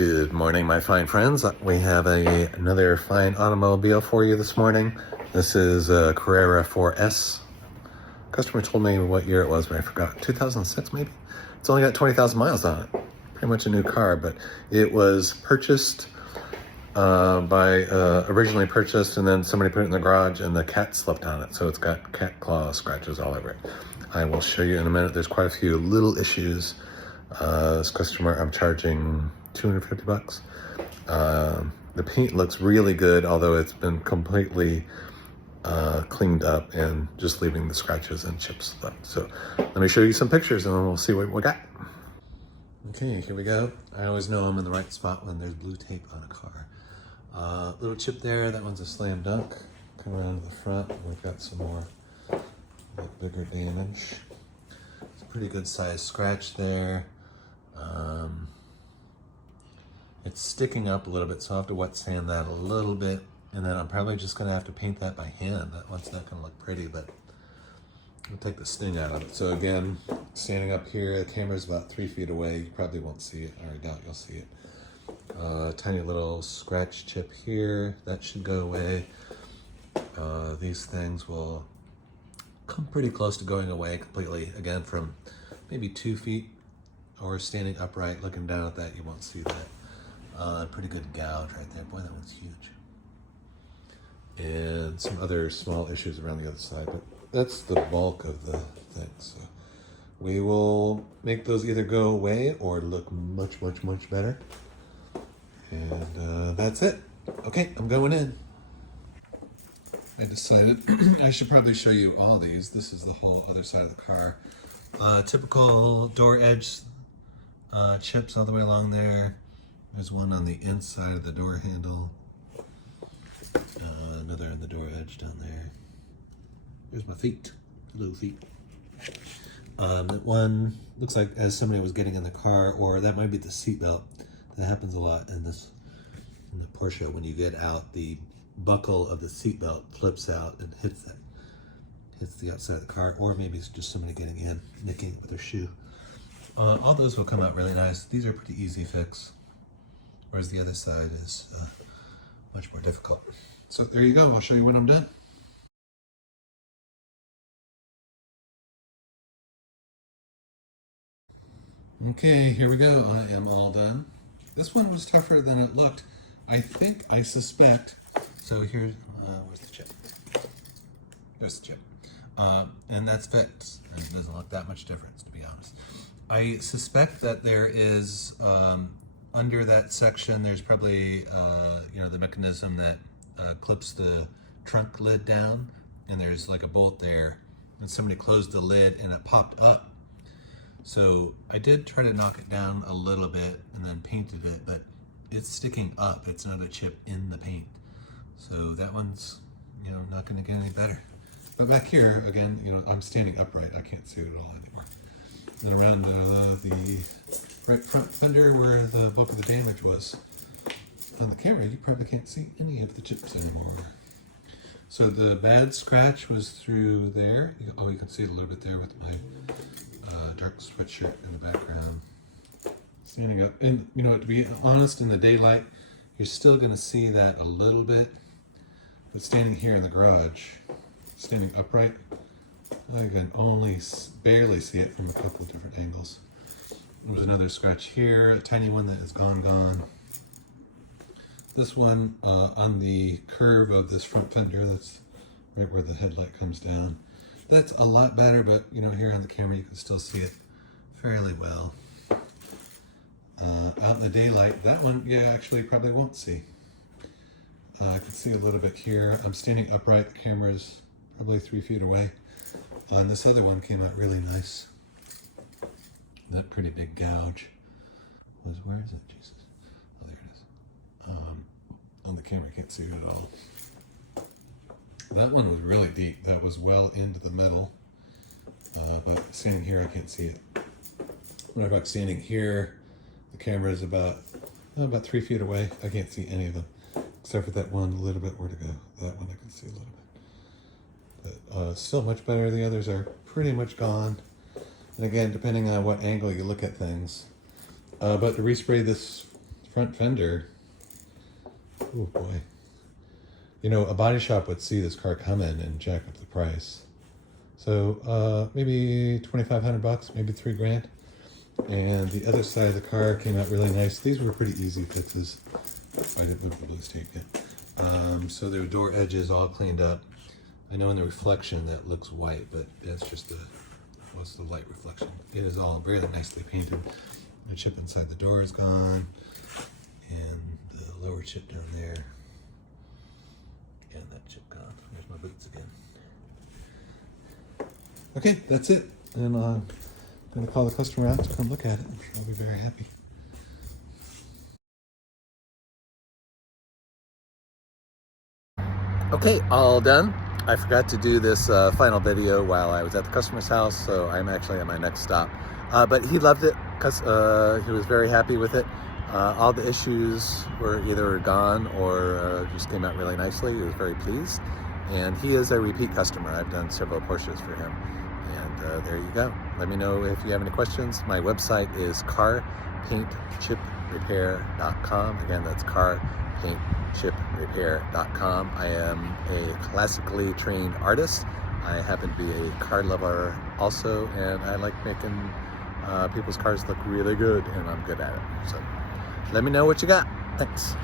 Good morning, my fine friends. We have another fine automobile for you this morning. This is a Carrera 4S. Customer told me what year it was, but I forgot. 2006 maybe? It's only got 20,000 miles on it. Pretty much a new car, but it was purchased originally purchased, and then somebody put it in the garage and the cat slept on it. So it's got cat claw scratches all over it. I will show you in a minute. There's quite a few little issues. This customer, I'm charging $250. The paint looks really good, although it's been completely cleaned up and just leaving the scratches and chips left. So let me show you some pictures and then we'll see what we got. Okay, here we go. I always know I'm in the right spot when there's blue tape on a car. Little chip there, that one's a slam dunk. Come around to the front, we've got some more bigger damage. It's a pretty good sized scratch there. It's sticking up a little bit, so I'll have to wet sand that a little bit, and then I'm probably just gonna have to paint that by hand. That one's not gonna look pretty, but I'll take the sting out of it. So again, standing up here, the camera's about 3 feet away. You probably won't see it, or I doubt you'll see it. Tiny little scratch chip here, that should go away. These things will come pretty close to going away completely. Again, from maybe 2 feet, or standing upright, looking down at that, you won't see that. Pretty good gouge right there. Boy, that one's huge. And some other small issues around the other side, but that's the bulk of the thing. So we will make those either go away or look much, much, much better. And that's it. Okay, I'm going in. I decided I should probably show you all these. This is the whole other side of the car. Typical door edge chips all the way along there. There's one on the inside of the door handle. Another on the door edge down there. There's my feet, little feet. That one looks like as somebody was getting in the car, or that might be the seatbelt. That happens a lot in the Porsche. When you get out, the buckle of the seatbelt flips out and hits the outside of the car, or maybe it's just somebody getting in, nicking it with their shoe. All those will come out really nice. These are pretty easy fix, whereas the other side is much more difficult. So there you go. I'll show you when I'm done. Okay, here we go. I am all done. This one was tougher than it looked. I suspect. So here's, where's the chip? There's the chip. And that's fixed. It doesn't look that much difference, to be honest. I suspect that there is, under that section, there's probably, the mechanism that clips the trunk lid down, and there's like a bolt there, and somebody closed the lid and it popped up. So I did try to knock it down a little bit and then painted it, but it's sticking up. It's not a chip in the paint. So that one's, not gonna get any better. But back here, again, I'm standing upright. I can't see it at all anymore. And around the right front fender where the bulk of the damage was. On the camera, you probably can't see any of the chips anymore. So the bad scratch was through there. You can see it a little bit there with my dark sweatshirt in the background. Standing up, and to be honest, in the daylight, you're still gonna see that a little bit. But standing here in the garage, standing upright, I can only barely see it from a couple of different angles. There's another scratch here, a tiny one that is gone. This one on the curve of this front fender, that's right where the headlight comes down. That's a lot better, but here on the camera you can still see it fairly well. Out in the daylight, that one, actually probably won't see. I can see a little bit here. I'm standing upright, the camera's probably 3 feet away. And this other one came out really nice. That pretty big gouge where is it? Jesus. Oh, there it is. On the camera, you can't see it at all. That one was really deep. That was well into the middle. But standing here, I can't see it. When I'm standing here, the camera is about 3 feet away. I can't see any of them, except for that one a little bit where to go. That one I can see a little bit. But still much better. The others are pretty much gone. And again, depending on what angle you look at things. But to respray this front fender. Oh boy. You know, a body shop would see this car coming and jack up the price. So maybe $2,500, maybe $3,000. And the other side of the car came out really nice. These were pretty easy fixes. I didn't move the blue tape yet. So their door edges all cleaned up. I know in the reflection that looks white, but that's just the light reflection. It is all very nicely painted. The chip inside the door is gone, and the lower chip down there, and that chip gone. There's my boots again. Okay, that's it. And I'm going to call the customer out to come look at it. I'm sure I'll be very happy. Okay, all done. I forgot to do this final video while I was at the customer's house, so I'm actually at my next stop. But he loved it because he was very happy with it. All the issues were either gone or just came out really nicely. He was very pleased. And he is a repeat customer. I've done several Porsches for him. And there you go. Let me know if you have any questions. My website is carpaintchiprepair.com. Again, that's carpaintchiprepair.com. I am a classically trained artist. I happen to be a car lover also, and I like making people's cars look really good, and I'm good at it. So let me know what you got. Thanks.